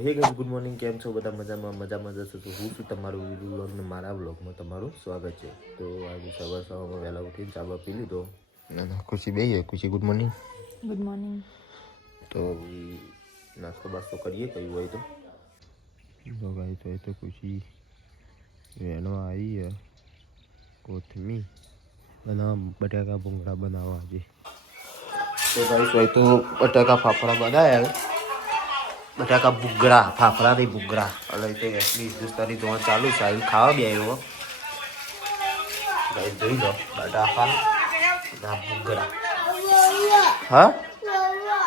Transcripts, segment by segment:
હે guys good morning, કેમ છો બધા? મજામાં જશો તો હું છું તમારું વીરુ વ્લોગ ને મારા વ્લોગમાં તમારું સ્વાગત છે. તો આજે સવારમાં વહેલા ઉઠીને ચા પી લીધો. ખુશી બેહીએ. ખુશી ગુડ મોર્નિંગ. Good morning. તો નાસ્તો બાસ્તો કરીએ કયું હોય તો ગાઈસ હોય તો ખુશી વેણવા આવી છે કોથમી અને બટાકા ભૂંગળા બનાવવા આજે. તો ગાઈસ હોય તો બટાકા ફાફડા બનાવ્યા. બટાકા ભૂંગળા, ફાફડા નહીં ભૂંગળા. એટલે તે એટલી હિન્દુસ્તાની ધોરણ ચાલુ છે. આવી ખાવા બી આવ્યો ગાઈસ, જોઈ લો બટાકા ના ભૂંગળા. હા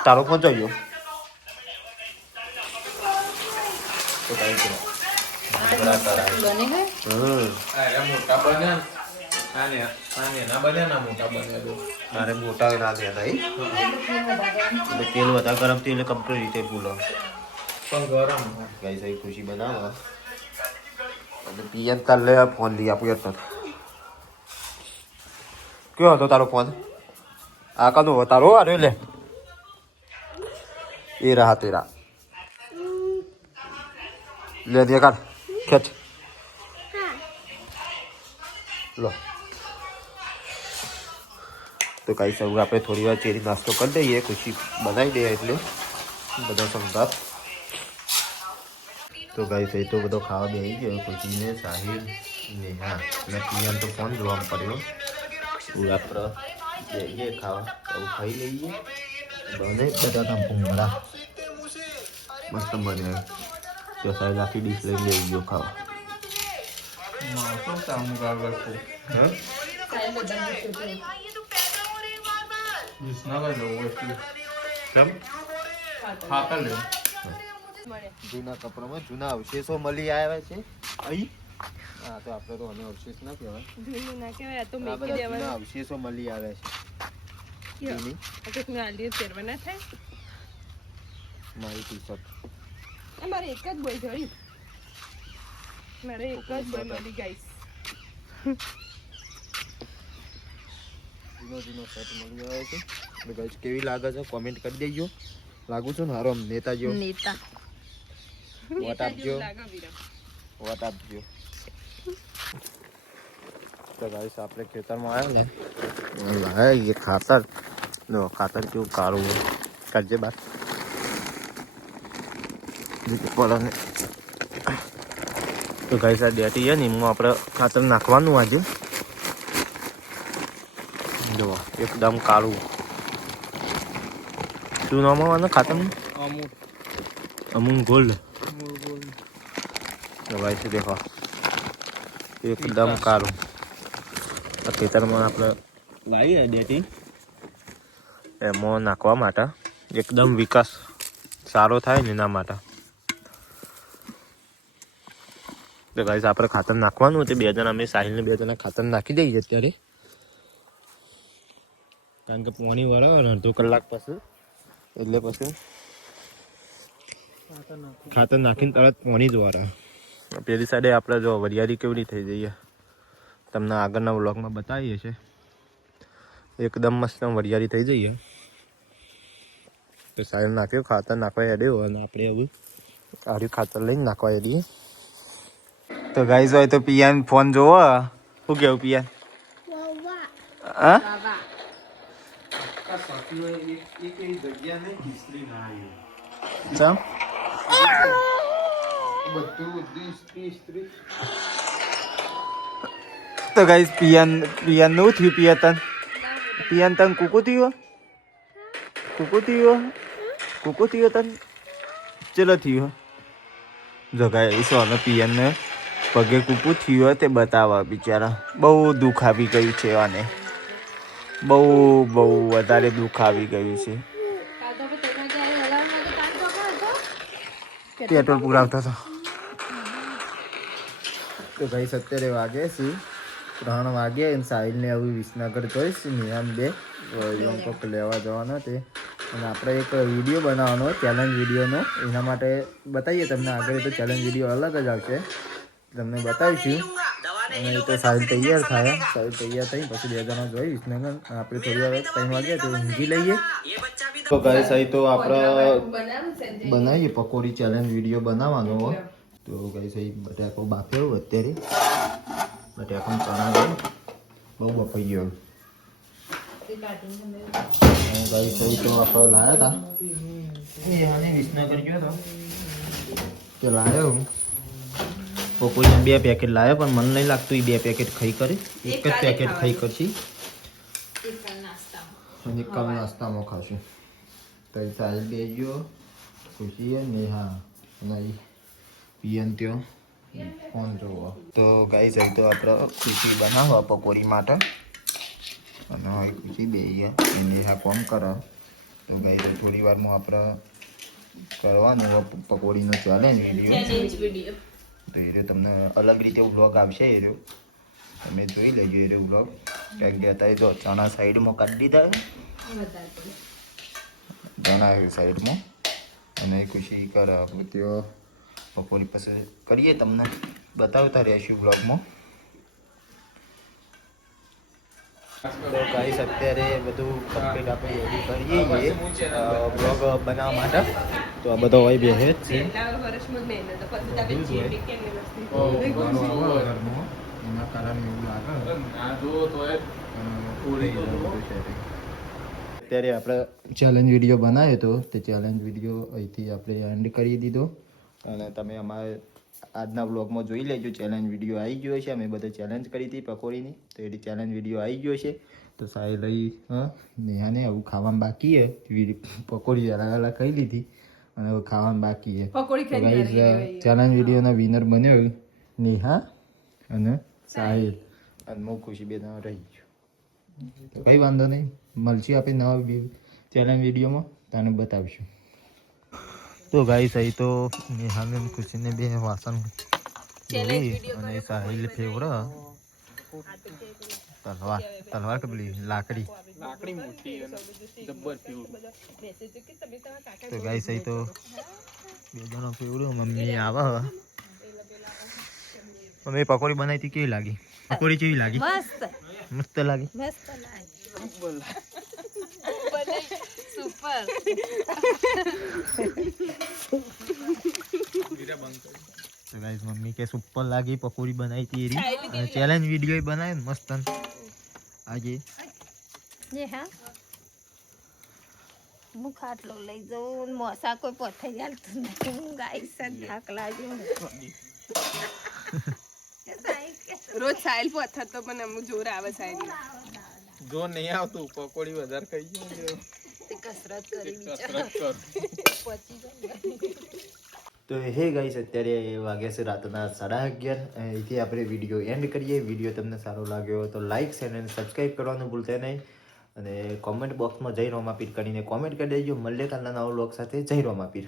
તારો પહોંચાઈ ગયો તો કઈ કરો ભૂંગળા કરાય. બને ગए? મોટા બન્યા મોટા બન્યા મારે મોટા ના થયા હતા એટલે તેલ વધારે ગરમ થયું એટલે કમ્પ્લીટ રીતે ભૂલો પણ ગરમ ગાઈસ આવી ખુશી બનાવો અને પિયન તાર લે ફોન લઈ આપું યાર. કયો હતો તારો ફોન? આ કનો તારો? અરે લે એ રહા તેરા. લે દે કાઢ ખેંચ લો. તો કઈ સૌ આપણે થોડી વાર ચેરી નાસ્તો કરી દઈએ. ખુશી બનાવી દે એટલે બધા સંગાત. તો ગાઈસ એ તો બધો ખાવા બેસી ગયો. ખુશીને સાહિલ નેહા અને પિયન તો ફોન જોવા પડ્યો. આપણે જઈએ ખાવા તો ખાઈ લઈએ. બને બટાકા ભૂંગળા મસ્ત બને. તો સાહેબ આખી ડીશ લઈને લઈ ગયો ખાવા. હા કેમ? જૂના કપડામાં જૂના અવશેષો મળી આવ્યા છે અહીં. હા તો આપણે તો હવે અવશેષ ના કહેવાય, જૂનું ના કહેવાય, આ તો આ મેકી બધા જૂના દેવાનું. અવશેષો મળી આવ્યા છે. જૂની અગર મેં આલી પહેરવા ના થાય. મારી ટી શર્ટ મારે એક જ બોય જોઈ. મારે એક જ બોય મળી ગાઈસ. જૂનો શર્ટ મળી આવ્યો છે. એટલે ગાઈસ કેવી લાગે છે કોમેન્ટ કરી દેજો. લાગુ છું ને હારો નેતા જેવો? નેતા વોટ આપજો, વોટ આપજો. તો ગાઈસ આપણે ખેતરમાં આવ્યા ને લાય એ ખાતર નો ખાતર કેવું કાળું કરજે બાર પડે. તો ગાઈસ આ ડેટી છે ને એમાં આપણે ખાતર નાખવાનું આજે. જો એકદમ કાળું. શું નામ આવવાનું ખાતરનું? અમૂલ ગોલ્ડ. તો ગાઈસ દેખો એકદમ કાળું. આ ખેતરમાં આપણે વાવીએ ડેટી એમાં નાખવા માટે એકદમ વિકાસ સારો થાય ને એના માટે. તો ગાઈસ આપણે ખાતર નાખવાનું છે. 2 જણા અમે સાહિલને 2 જણા ખાતર નાખી દઈએ અત્યારે, કારણ કે પાણી વળે અડધો કલાક પછી એટલે પછી ખાતર નાખીને તરત પાણી જ વળે. પેલી સાઈડે આપણે જો વરિયાળી કેવડી થઈ જઈએ તમને આગળના વ્લોગમાં બતાવીએ છીએ. એકદમ મસ્ત વરિયાળી થઈ જઈએ. તો સાહેબ નાખ્યો ખાતર નાખવા હેડ્યો અને આપણે હવે આર્યું ખાતર લઈને નાખવા હેડીએ. તો ગાઈસ હોય તો પિયાન ફોન જોવો. શું કેવું પિયાન? હા તો ગાઈસ પિયાન નું થયું? પિયાન તન કુકુ થયું તન ચલો થયું. જો ગાઈસ અમે પિયાનને પગે કુકુ થયું તે બતાવવા બિચારા. બહુ દુઃખ આવી ગયું છે આને, બહુ વધારે દુઃખ આવી ગયું છે. પેટ્રોલ પુરાવતો હતો. તો ભાઈ 17 વાગે છે, 3 વાગે. સાહિલને હવે વિસનગર જોઈશ નિયમ 2 કોક લેવા જવાનો તે. અને આપણે એક વિડીયો બનાવવાનો ચેલેન્જ વિડીયોનો, એના માટે બતાવીએ તમને આગળ. તો ચેલેન્જ વિડીયો અલગ જ આવશે, તમને બતાવીશું. અને એ તો સાઈડ તૈયાર થાય સાઈડ તૈયાર થઈ પછી 2 જણા જોઈ વિસનગર આપણે થોડી વાર 3 વાગ્યા તો ઊંઘી લઈએ તો ગાઈસ અહીં તો આપણે બનાવીએ પકોડી ચેલેન્જ વિડીયો બનાવવાનો હોય તો ગાઈસ અહીં બટાકો બાફ્યો અત્યારે બટાકો ચણા બહુ બફાઈ ગયો ગાઈસ અહીં તો આપણે લાયા હતા અને વિસનગર ગયો હતો તે લાયો પકોડીના 2 પેકેટ લાવ્યો પણ મને નહીં લાગતું એ 2 પેકેટ ખાઈ કરે એક જ પેકેટ ખાઈ કરશી અને કાલ નાસ્તામાં ખાશું તો એ સાહેબ બેજો ખુશી ને હા નહીં પિયન ત્યો ફોન જોવો તો ગાઈસ અહીં તો આપણે ખુશી બનાવવા પકોડી માટે અને અહીં ખુશી બે એને હા કોમ કરે તો ગાઈસ થોડી વારમાં આપણે કરવાનું પકોડીનો ચેલેન્જ વિડીયો તો એ તમને અલગ રીતે વ્લોગ આવશે એ રહ્યો તમે જોઈ લેજો એ રહ્યો વ્લોગ કારણ કે અત્યારે તો ચણા સાઈડમાં કાઢી દીધા ચણા સાઈડમાં અને ખુશી કરે આપણે ત્યાં પકોડી પછી કરીએ તમને બતાવતા રહીશું વ્લોગમાં તો ગાઈસ અત્યારે બધું કમ્પ્લીટ આપણે રેડી કરીએ બ્લોગ બનાવવા માટે તો આ બધો હોય બેહે જ છે એના કારણે એવું લાગે અત્યારે આપણે ચેલેન્જ વિડીયો બનાવ્યો હતો તે ચેલેન્જ વિડીયો અહીંથી આપણે એન્ડ કરી દીધો અને તમે અમારે આજના બ્લોગમાં જોઈ લેજો ચેલેન્જ વિડીયો આવી ગયો છે અમે બધે ચેલેન્જ કરી હતી પકોડીની તો એ ચેલેન્જ વિડીયો આવી ગયો છે તો સાહેબ લઈ નેહાને આવું ખાવાનું બાકી છે પકોડી અલગ અલગ ખાઈ લીધી અને હવે ખાવાનું બાકી છે ચેલેન્જ વિડીયોના વિનર બન્યો નેહા અને સાહિલ અને હું ખુશી બે જણા રહી ગયો કંઈ વાંધો નહીં મળશે આપણે નવા ચેલેન્જ વિડીયોમાં તને બતાવીશું તો ગાઈસ અહીં તો નેહાને ખુશીને બે વાસણ અને સાહિલ ફેવરા તલવાર કે પેલી લાકડી મોટી જબ્બર તો ગાઈસ અહીં તો બે જણા ફેવરું મમ્મી આવે મમ્મી પકોડી બનાવી હતી કેવી લાગી પકોડી કેવી લાગી મસ્ત લાગી સુપર તો ગાઈસ મમ્મી કે સુપર લાગી પકોડી બનાવી હતી એરી અને ચેલેન્જ વિડીયો બનાવ્યો ને મસ્ત આજે જે હા હું ખાટલો લઈ જાઉં મોસા કોઈ પથાઈ ચાલતું નહીં ગાઈસ થાક લાગ્યો રોજ સાહેલ પથ્થર તો પણ અમુક જોર આવે સાહેલ જો નહીં આવતું પકોડી વધારે ખાઈ ગયો કસરત કરી તો હે ગાઈસ અત્યારે વાગ્યા છે રાતના 11:30 અહીંથી આપણે વિડીયો એન્ડ કરીએ વિડીયો તમને સારો લાગ્યો તો લાઈક શેર અને સબસ્ક્રાઈબ કરવાનું ભૂલતા નહીં અને કોમેન્ટ બોક્સમાં જય રોમાપીર કરીને કોમેન્ટ કરી દેજો મળીએ કાલના નવા વ્લોગ સાથે જય રોમાપીર